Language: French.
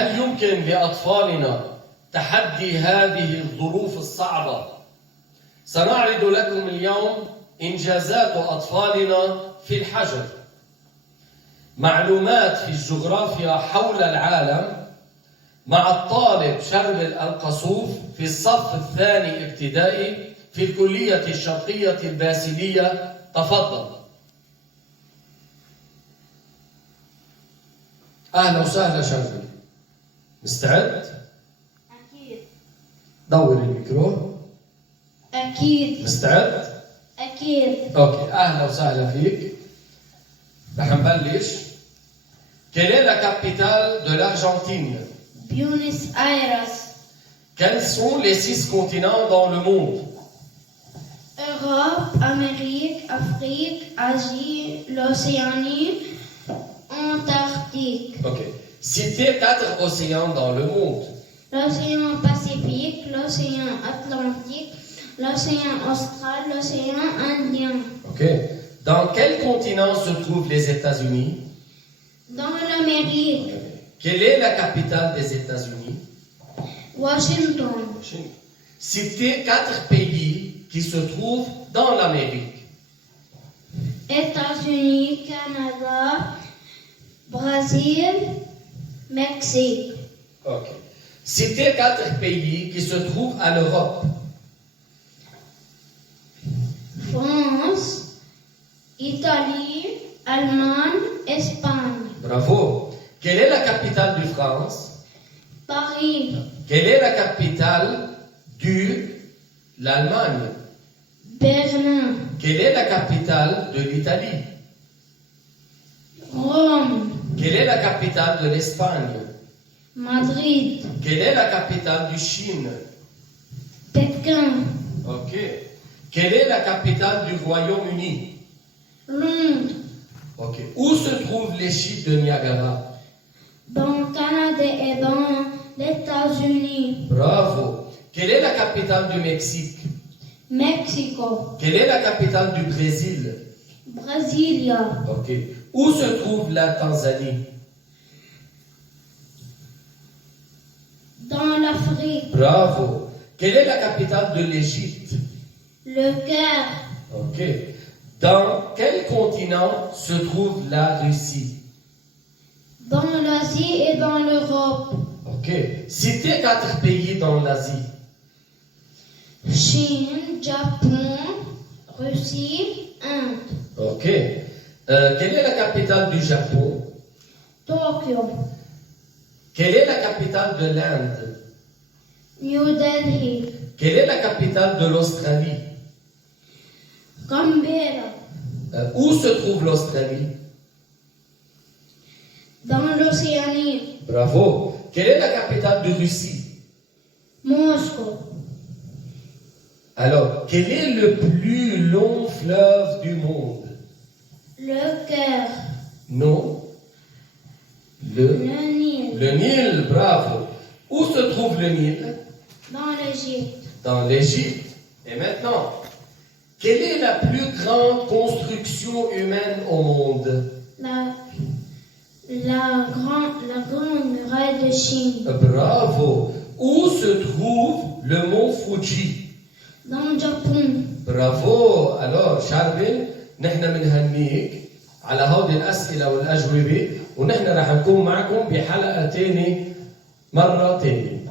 هل يمكن لأطفالنا تحدي هذه الظروف الصعبة؟ سنعرض لكم اليوم إنجازات أطفالنا في الحجر، معلومات في الجغرافيا حول العالم مع الطالب شربل القصوف في الصف الثاني ابتدائي في الكلية الشرقية الباسلية. تفضل. أهلا وسهلا شربل. مستعد؟ أكيد. دور الميكرو. أكيد. مستعد؟ أكيد. اوكي، اهلا وسهلا فيك. رح نبلش. Quelle est la capitale de l'Argentine? Buenos Aires. Quels sont les 6 continents dans le monde? Europe, Amérique, Afrique, Asie, l'Océanie, Antarctique. Ok. Citez 4 océans dans le monde. L'océan Pacifique, l'océan Atlantique, l'océan Austral, l'océan Indien. Ok. Dans quel continent se trouvent les États-Unis? Dans l'Amérique, Quelle est la capitale des États-Unis? Washington. Citez 4 pays qui se trouvent dans l'Amérique. États-Unis, Canada, Brésil, Mexique. Ok. Citez 4 pays qui se trouvent à l'Europe. France, Italie, Allemagne, Espagne. Bravo. Quelle est la capitale de France? Paris, Quelle est la capitale de l'Allemagne? Berlin, Quelle est la capitale de l'Italie? Rome, Quelle est la capitale de l'Espagne? Madrid, Quelle est la capitale de Chine? Pékin, Ok. Quelle est la capitale du Royaume-Uni? Londres. Ok. Où se trouvent les chutes de Niagara? Dans le Canada et dans les États-Unis. Bravo. Quelle est la capitale du Mexique? Mexico, Quelle est la capitale du Brésil? Brasilia, Ok. Où se trouve la Tanzanie? dans l'Afrique. Bravo. Quelle est la capitale de l'Égypte? Le Caire, Ok. Dans quel continent se trouve la Russie? dans l'Asie et dans l'Europe. Ok. Citez 4 pays dans l'Asie. Chine, Japon, Russie, Inde. Ok. Quelle est la capitale du Japon? Tokyo, Quelle est la capitale de l'Inde? New Delhi, Quelle est la capitale de l'Australie? Canberra, Où se trouve l'Australie? dans l'Océanie. Bravo. Quelle est la capitale de Russie? Moscou, Alors, quel est le plus long fleuve du monde? le Caire, Non. le Nil, Le Nil, bravo. Où se trouve le Nil? dans l'Égypte. Dans l'Égypte. Et maintenant, quelle est la plus grande construction humaine au monde? La grande muraille de Chine, Bravo. Où se trouve le mont Fuji? dans le Japon. برافو. Alors شاربل، نحن بنهنيك على هذه الأسئلة والأجوبة، ونحن رح نكون معكم بحلقة تانية مرة تانية.